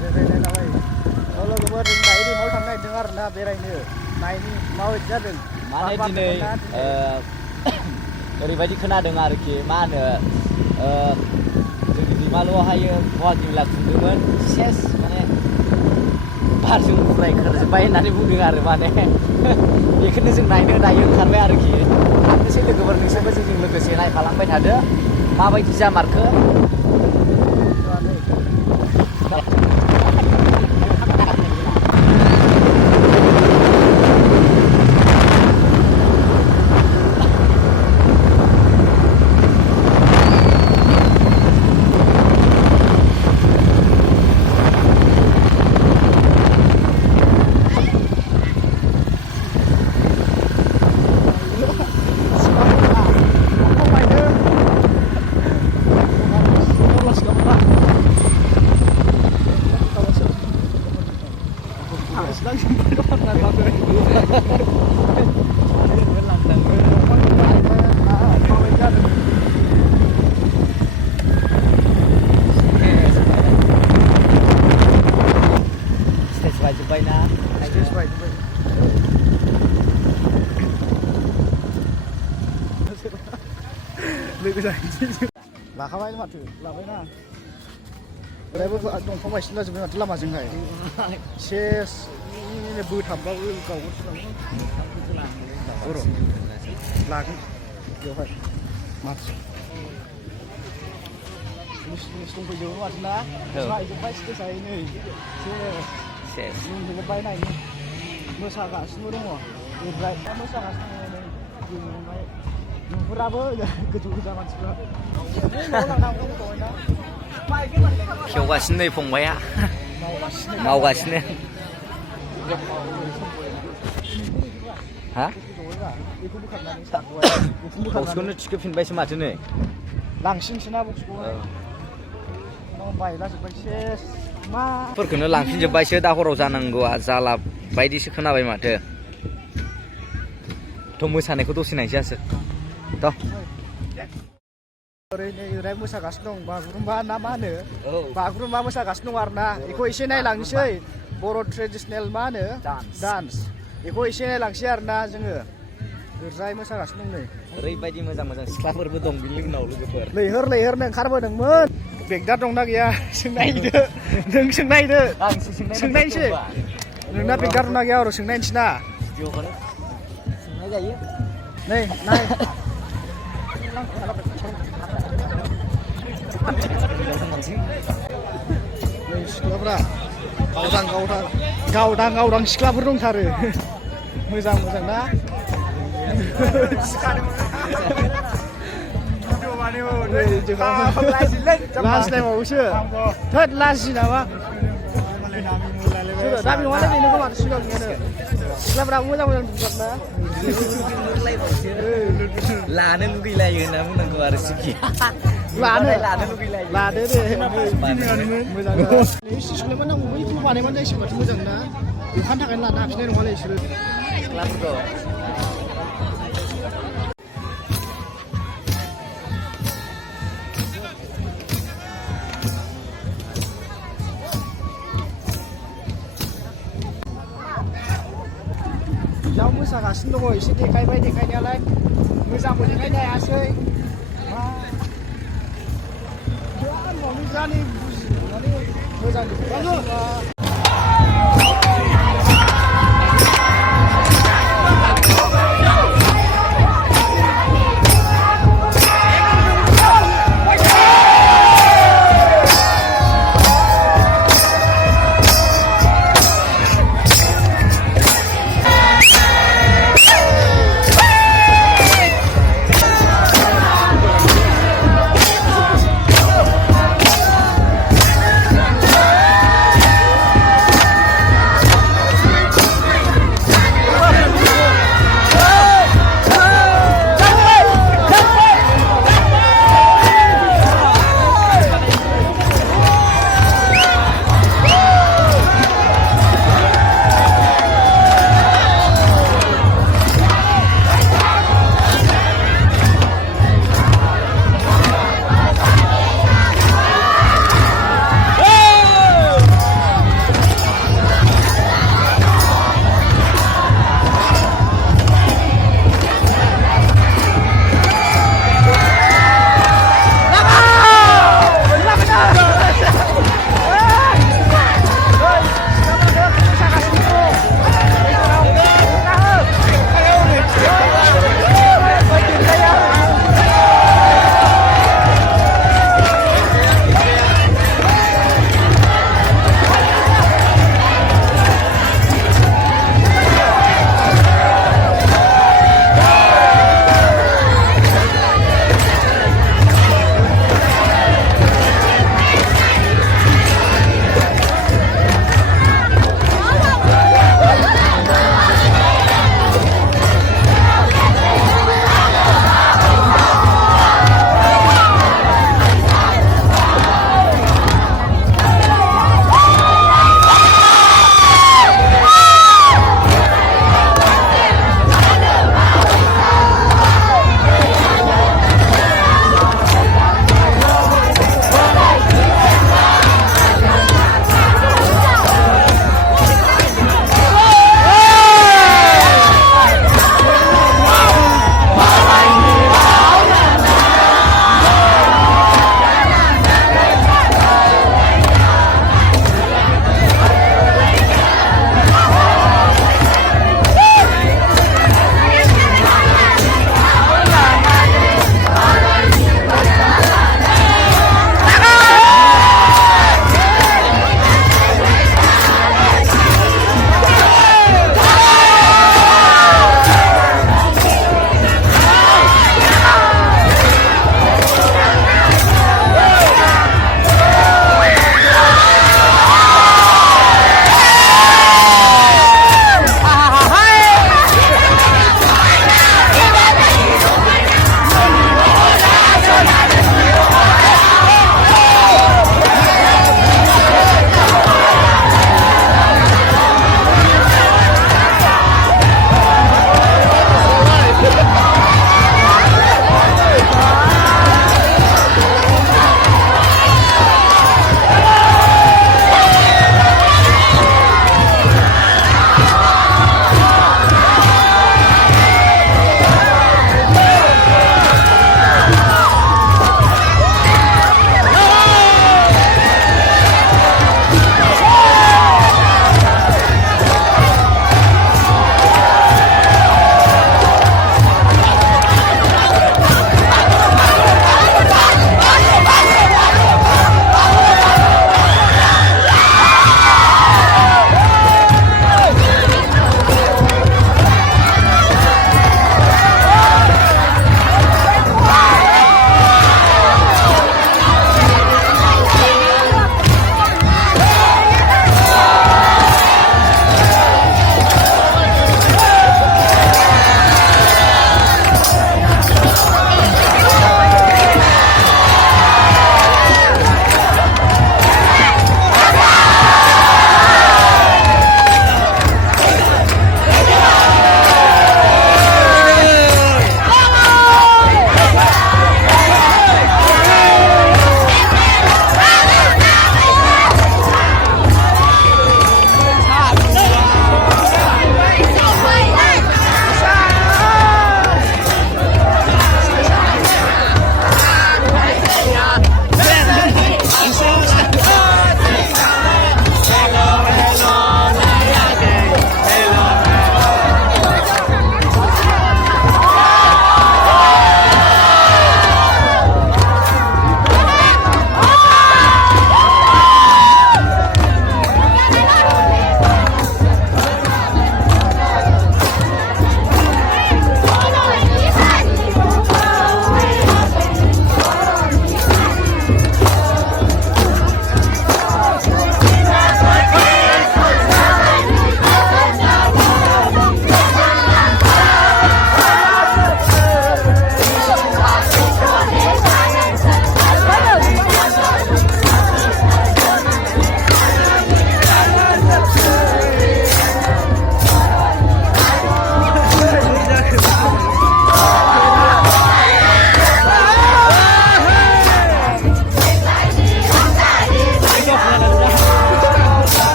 बेरायलायलाबायो लोगोफोर जों दायो रिमाव थांनो नागिरदों आरो ना बेरायनो नायनि माबायदि जादों माने दिनै ओरैबायदि खोनादों आरोखि मा होनो जोंनि दैमालुआवहायो बहागि मेला खुंदोंमोन सेस माने बारजों उरायखारजोब्बाय होननानै बुंदों आरो माने बेखौनो जों नायनो दायो ओंखारबाय आरोखि थांनोसै लोगोफोर नोंसोरबो जोंजों लोगोसे नायफालांबाय थादो माबायदि जामारखो लाखाबाय माथो लाबायना ओरैबो दंफां बायसिनला जोबबाय माथो लामाजोंहाय सेस बोथाबबाबो गावगोन लागोन बेवहाय माथो दंफैजोबो माथो ना साहैजोब्बाय स्टेजआहाय नै सेस जोंजोंबाय नायनो मोसागासिनो दङ ओमफ्राय मोसागासिनो नै जोंहाय नुहुराबो गोजौ गोजा मानसिफ्रा खेवगासिनो नै फंबाया मावगासिनो हा बक्सखौनो थिखोफिनबायसो माथो नै लांसिनसोना बक्सखौहाय बायलाजोब्बाय सेस फोरखौनो लांफिनजोब्बायसो दा हराव जानांगौआ जाला बायदिसो खोनाबाय माथो थ' मोसानायखौ दसे नायसै ओरै मोसागासिनो दं बागुरुम्बा ना मा होनो बागुरुम्बा मोसागासिनो दं आरो ना बेखौ एसे नायलांनोसै बर' ट्रेडिसनेल मा होनो डान्स बेखौ एसे नायलांसै आरो ना जोङो ओरैजाय मोसागासिनो दं नै ओरैबायदि मोजां मोजां सिख्लाफोरबो दं बिनि उनाव लोगोफोर लैहोरनो ओंखारबोदोंमोन बेगदार दंना गैया सोंनायदो नों सोंनायदो सोंनायसै नोंना बेगदार दंना गैया र' सोंनायनोसै ना सोंनाय जायो नै नाय सिख्लाफ्रा गावदां सिख्लाफोर दंथारो मोजां ना लाजिलायबावोसो थोद लाजि नामा दा बेवहाय बेनोखौ माथो सिगांनियानो सिख्लाफ्राबो मोजां दुगारना लानो लुगैलायो होनना बुंनांगौ आरो सिखि लानो लुगैलायो लादो दे मोजां सिस्टेमखौ नांगौ बैखौ बानायबानो जायोसै माथो मोजां ना अखानि थाखायनो लानो हाफिननाय नङालै बिसोरो सिख्लाफोरखौ बेयाव मोसागासिनो दङ एसे देखायबाय देखायनायालाय मोजांबो देखायनो हायासै जानि बुजिनानै मोजां देखायगासिनो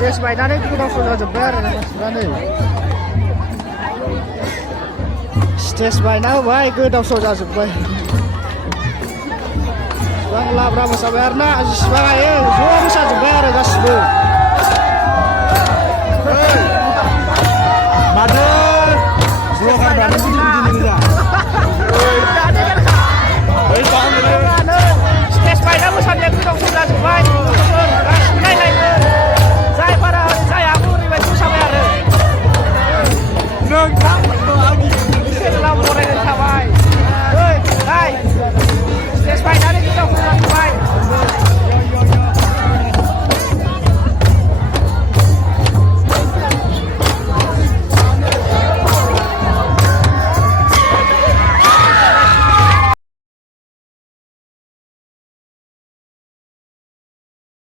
Stage baiknya godaw sodaw जाजोब्बाय आरो मानसिफ्रा नै Stage baiknya होबाय गोदाव सोराव जाजोब्बाय Bang labra mosaबाय आरोना जेसेबां हायो ज' मोसाजोब्बाय आरो गासिबो Madu, gue kan berani begini dah. Stage baiknya mosaनाया गोदाव सोराव जाजोब्बाय गासिबो नायलायनो जाय बारा जाय आगु ओरैबायदि मोसाबाय आरो Nengkang lagi. Selamat sore dan sampai. Hei, hai. Stage baiknya गोदाव सोराव जाजोब्बाय